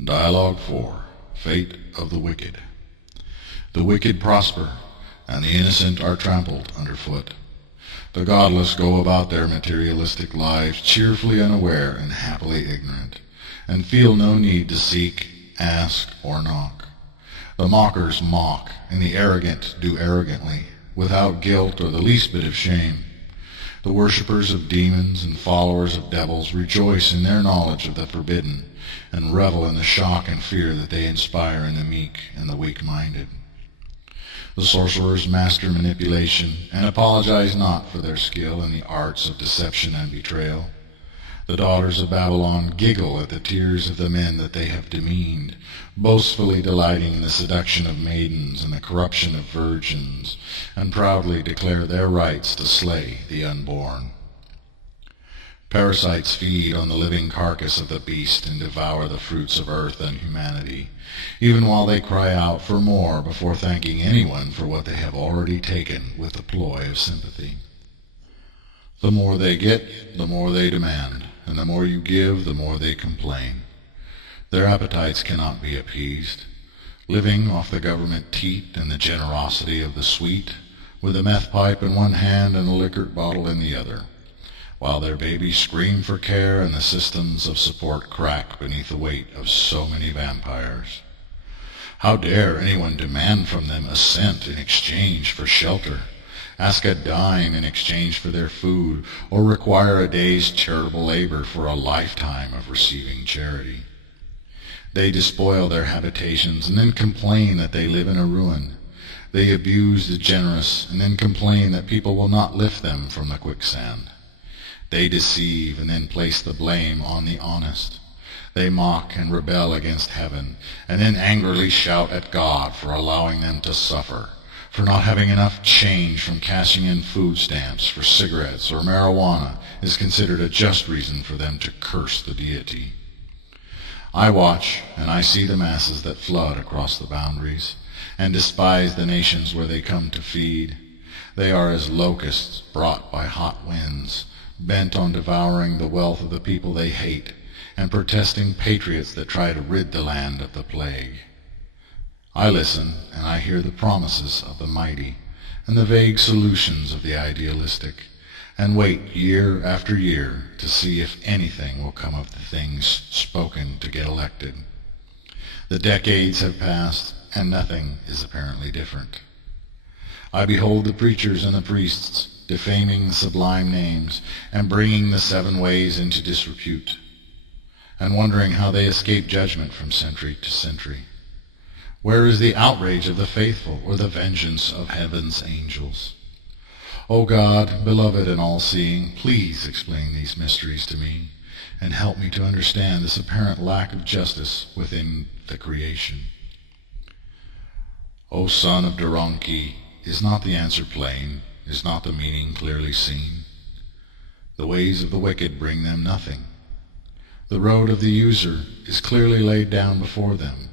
Dialogue 4. Fate of the Wicked. The wicked prosper, and the innocent are trampled underfoot. The godless go about their materialistic lives cheerfully unaware and happily ignorant, and feel no need to seek, ask, or knock. The mockers mock, and the arrogant do arrogantly, without guilt or the least bit of shame. The worshippers of demons and followers of devils rejoice in their knowledge of the forbidden, and revel in the shock and fear that they inspire in the meek and the weak-minded. The sorcerers master manipulation, and apologize not for their skill in the arts of deception and betrayal. The daughters of Babylon giggle at the tears of the men that they have demeaned, boastfully delighting in the seduction of maidens and the corruption of virgins, and proudly declare their rights to slay the unborn. Parasites feed on the living carcass of the beast and devour the fruits of earth and humanity, even while they cry out for more before thanking anyone for what they have already taken with the ploy of sympathy. The more they get, the more they demand, and the more you give, the more they complain. Their appetites cannot be appeased, living off the government teat and the generosity of the sweet, with a meth pipe in one hand and a liquor bottle in the other, while their babies scream for care and the systems of support crack beneath the weight of so many vampires. How dare anyone demand from them a cent in exchange for shelter, ask a dime in exchange for their food, or require a day's charitable labor for a lifetime of receiving charity? They despoil their habitations and then complain that they live in a ruin. They abuse the generous and then complain that people will not lift them from the quicksand. They deceive and then place the blame on the honest. They mock and rebel against heaven, and then angrily shout at God for allowing them to suffer, for not having enough change from cashing in food stamps for cigarettes or marijuana is considered a just reason for them to curse the deity. I watch, and I see the masses that flood across the boundaries, and despise the nations where they come to feed. They are as locusts brought by hot winds, bent on devouring the wealth of the people they hate, and protesting patriots that try to rid the land of the plague. I listen, and I hear the promises of the mighty, and the vague solutions of the idealistic, and wait year after year to see if anything will come of the things spoken to get elected. The decades have passed, and nothing is apparently different. I behold the preachers and the priests defaming the sublime names and bringing the 7 ways into disrepute, and wondering how they escape judgment from century to century. Where is the outrage of the faithful or the vengeance of heaven's angels? O God, beloved and all-seeing, please explain these mysteries to me and help me to understand this apparent lack of justice within the creation. O son of Duranki, is not the answer plain? Is not the meaning clearly seen? The ways of the wicked bring them nothing. The road of the user is clearly laid down before them.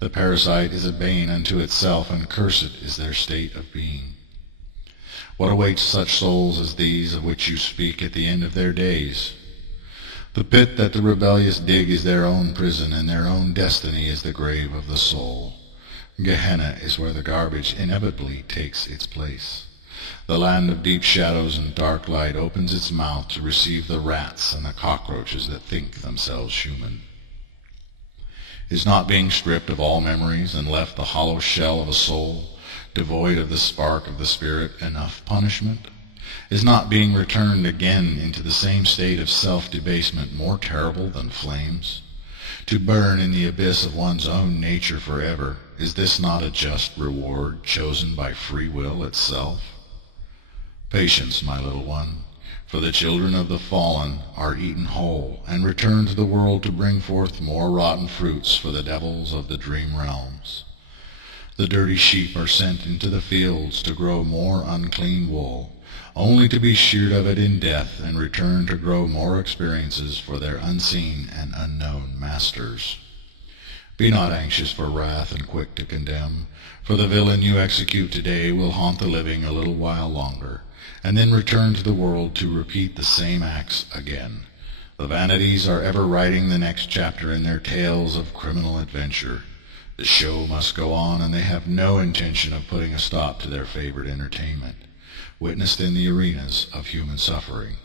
The parasite is a bane unto itself, and cursed is their state of being. What awaits such souls as these of which you speak at the end of their days? The pit that the rebellious dig is their own prison, and their own destiny is the grave of the soul. Gehenna is where the garbage inevitably takes its place. The land of deep shadows and dark light opens its mouth to receive the rats and the cockroaches that think themselves human. Is not being stripped of all memories and left the hollow shell of a soul, devoid of the spark of the spirit, enough punishment? Is not being returned again into the same state of self-debasement more terrible than flames? To burn in the abyss of one's own nature forever, is this not a just reward chosen by free will itself? Patience, my little one, for the children of the fallen are eaten whole, and return to the world to bring forth more rotten fruits for the devils of the dream realms. The dirty sheep are sent into the fields to grow more unclean wool, only to be sheared of it in death and return to grow more experiences for their unseen and unknown masters. Be not anxious for wrath and quick to condemn, for the villain you execute today will haunt the living a little while longer, and then return to the world to repeat the same acts again. The vanities are ever writing the next chapter in their tales of criminal adventure. The show must go on, and they have no intention of putting a stop to their favorite entertainment, witnessed in the arenas of human suffering.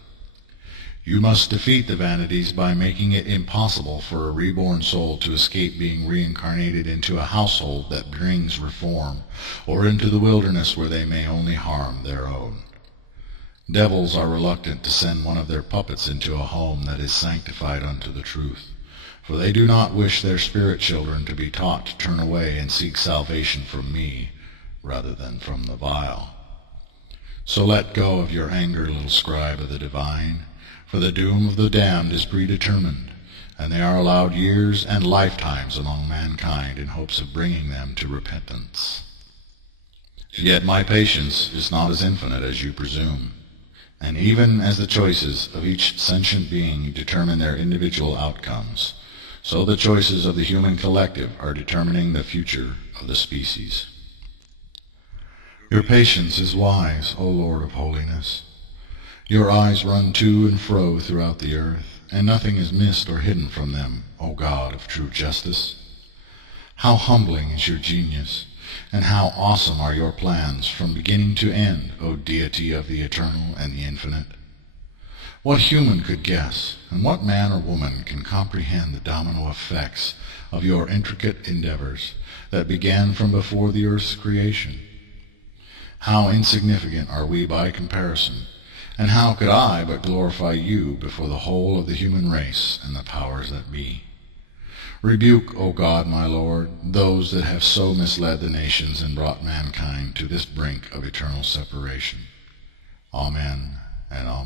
You must defeat the vanities by making it impossible for a reborn soul to escape being reincarnated into a household that brings reform, or into the wilderness where they may only harm their own. Devils are reluctant to send one of their puppets into a home that is sanctified unto the truth, for they do not wish their spirit children to be taught to turn away and seek salvation from me rather than from the vile. So let go of your anger, little scribe of the divine, for the doom of the damned is predetermined, and they are allowed years and lifetimes among mankind in hopes of bringing them to repentance. Yet my patience is not as infinite as you presume, and even as the choices of each sentient being determine their individual outcomes, so the choices of the human collective are determining the future of the species. Your patience is wise, O Lord of holiness. Your eyes run to and fro throughout the earth, and nothing is missed or hidden from them, O God of true justice. How humbling is your genius, and how awesome are your plans from beginning to end, O deity of the eternal and the infinite. What human could guess, and what man or woman can comprehend the domino effects of your intricate endeavors that began from before the earth's creation? How insignificant are we by comparison, and how could I but glorify you before the whole of the human race and the powers that be? Rebuke, O God, my Lord, those that have so misled the nations and brought mankind to this brink of eternal separation. Amen and amen.